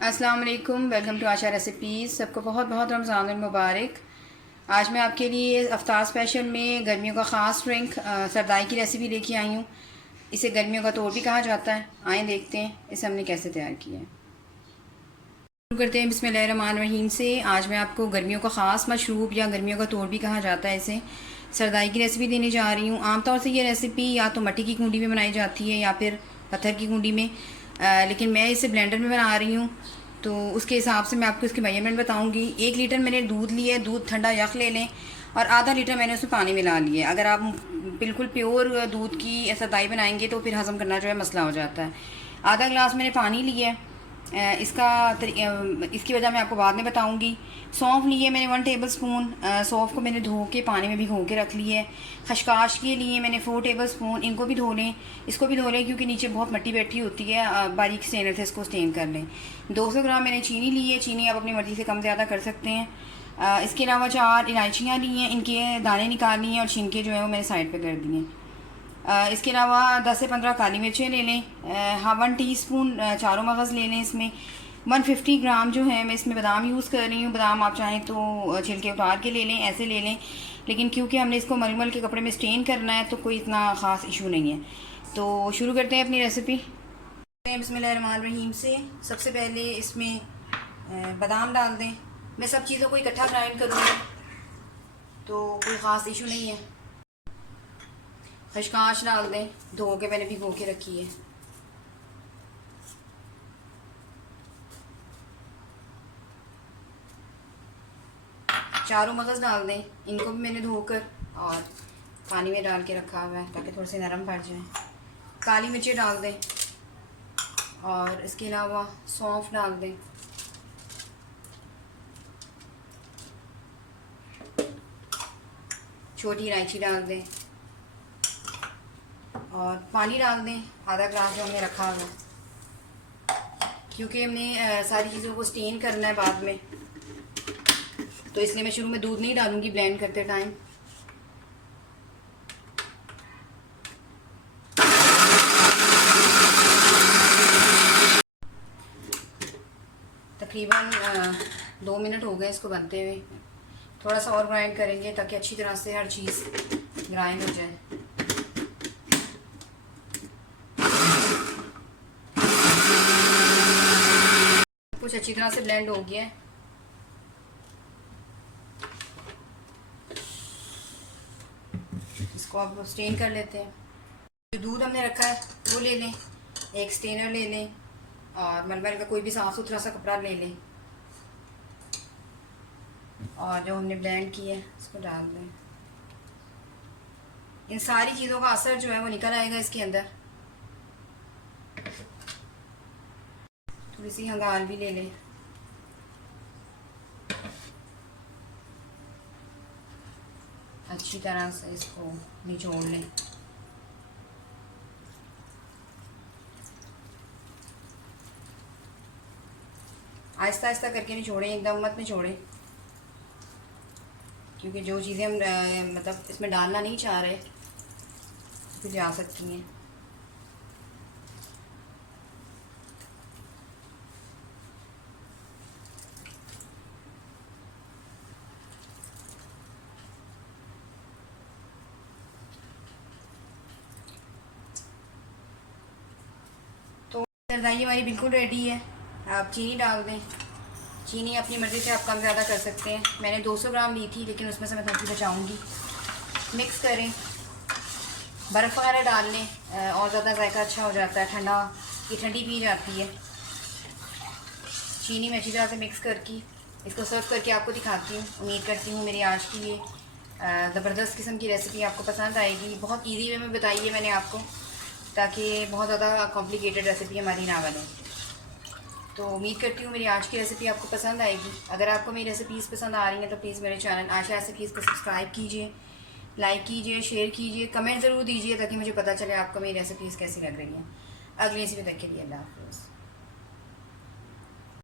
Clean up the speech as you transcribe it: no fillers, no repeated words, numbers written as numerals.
अस्सलाम वालेकुम, welcome to Asha recipes. सबको बहुत बहुत रमज़ान मुबारक। आज मैं आपके लिए अफ्तार स्पेशल में गर्मियों का ख़ास ड्रिंक सरदाई की रेसिपी लेके आई हूँ। इसे गर्मियों का तोड़ भी कहा जाता है। आएँ देखते हैं इसे हमने कैसे तैयार किया है। शुरू करते हैं बिस्मिल्लाहिर्रहमानिर्रहीम से। आज मैं आपको गर्मियों का ख़ास मशरूब या गर्मियों का तोड़ भी कहा जाता है इसे, सरदाई की रेसिपी देने जा रही हूँ। आमतौर से ये रेसिपी या तो मट्टी की कूंडी में बनाई जाती है या फिर पत्थर की कूंडी में, लेकिन मैं इसे ब्लेंडर में बना रही हूँ, तो उसके हिसाब से मैं आपको इसकी मेजरमेंट बताऊँगी। 1 लीटर मैंने दूध लिया है, दूध ठंडा यख ले लें, और आधा लीटर मैंने उसमें पानी मिला लिया है। अगर आप बिल्कुल प्योर दूध की सरदाई बनाएंगे तो फिर हज़म करना जो है मसला हो जाता है। आधा गिलास मैंने पानी लिया है। इसकी वजह मैं आपको बाद में बताऊंगी। सौंफ लिए मैंने 1 टेबल स्पून। सौंफ को मैंने धो के पानी में भिगो के रख लिए। खशकाश के लिए मैंने 4 टेबल स्पून। इनको भी धो लें, इसको भी धो लें क्योंकि नीचे बहुत मिट्टी बैठी होती है। बारीक स्टेनर से इसको स्टेन कर लें। 200 ग्राम मैंने चीनी ली है। चीनी आप अपनी मर्ज़ी से कम ज़्यादा कर सकते हैं। इसके अलावा 4 इलायचियाँ ली हैं, इनके दाने निकाल लिए और छिलके जो है वो मैंने साइड पर कर दिए। इसके अलावा 10 से 15 काली मिर्चें ले लें। 1 टीस्पून चारों मगज़ ले लें। इसमें 150 ग्राम जो है मैं इसमें बादाम यूज़ कर रही हूँ। बादाम आप चाहें तो छिलके उतार के ले लें, ऐसे ले लें, लेकिन क्योंकि हमने इसको मलमल के कपड़े में स्टेन करना है तो कोई इतना ख़ास इशू नहीं है। तो शुरू करते हैं अपनी रेसिपी। बिस्मिल्लाहिर्रहमानिर्रहीम से। सबसे पहले इसमें बादाम डाल दें। मैं सब चीज़ों को इकट्ठा ग्राइंड करूँगी तो कोई ख़ास इशू नहीं है। खशकाश डाल दें, धो के मैंने भिगो के रखी है। चारों मगज़ डाल दें, इनको भी मैंने धोकर और पानी में डाल के रखा हुआ है ताकि थोड़े से नरम पड़ जाएं। काली मिर्ची डाल दें और इसके अलावा सौंफ डाल दें। छोटी इलायची डाल दें और पानी डाल दें आधा ग्लास जो हमने रखा हुआ है, क्योंकि हमने सारी चीज़ों को स्टेन करना है बाद में, तो इसलिए मैं शुरू में दूध नहीं डालूंगी ब्लेंड करते टाइम। तकरीबन 2 मिनट हो गए इसको बनते हुए। थोड़ा सा और ग्राइंड करेंगे ताकि अच्छी तरह से हर चीज़ ग्राइंड हो जाए। कुछ अच्छी तरह से ब्लेंड हो गया है। इसको अब स्टेन कर लेते हैं। जो दूध हमने रखा है वो ले लें, एक स्टेनर ले लें और मलमल का कोई भी साफ़ सुथरा सा कपड़ा ले लें और जो हमने ब्लेंड किया है इसको डाल दें। इन सारी चीज़ों का असर जो है वो निकल आएगा इसके अंदर। थोड़ी सी हंगाल भी ले लें। अच्छी तरह से इसको निचोड़ लें। आहिस्ता आहिस्ता करके निचोड़ें, एकदम मत निचोड़ें, क्योंकि जो चीज़ें हम मतलब इसमें डालना नहीं चाह रहे तो जा सकती हैं। तो सरदाई हमारी बिल्कुल रेडी है। आप चीनी डाल दें। चीनी अपनी मर्ज़ी से आप कम ज़्यादा कर सकते हैं। मैंने 200 ग्राम ली थी, लेकिन उसमें से मैं थोड़ी बचाऊँगी। मिक्स करें, बर्फ़ वगैरह डाल लें और ज़्यादा जायका अच्छा हो जाता है। ये ठंडी पी जाती है। चीनी में अच्छी तरह से मिक्स करके इसको सर्व करके आपको दिखाती हूँ। उम्मीद करती हूँ मेरी आज की ये ज़बरदस्त किस्म की रेसिपी आपको पसंद आएगी। बहुत ईजी वे में बताई है मैंने आपको, ताकि बहुत ज़्यादा कॉम्प्लिकेटेड रेसिपी हमारी ना बने। तो उम्मीद करती हूँ मेरी आज की रेसिपी आपको पसंद आएगी। अगर आपको मेरी रेसिपीज़ पसंद आ रही हैं तो प्लीज़ मेरे चैनल आशा रेसिपीज़ को सब्सक्राइब कीजिए, लाइक कीजिए, शेयर कीजिए, कमेंट ज़रूर दीजिए ताकि मुझे पता चले आपको मेरी रेसिपीज़ कैसी लग रही हैं। अगली रेसिपी तक के लिए अल्लाह हाफ़िज़।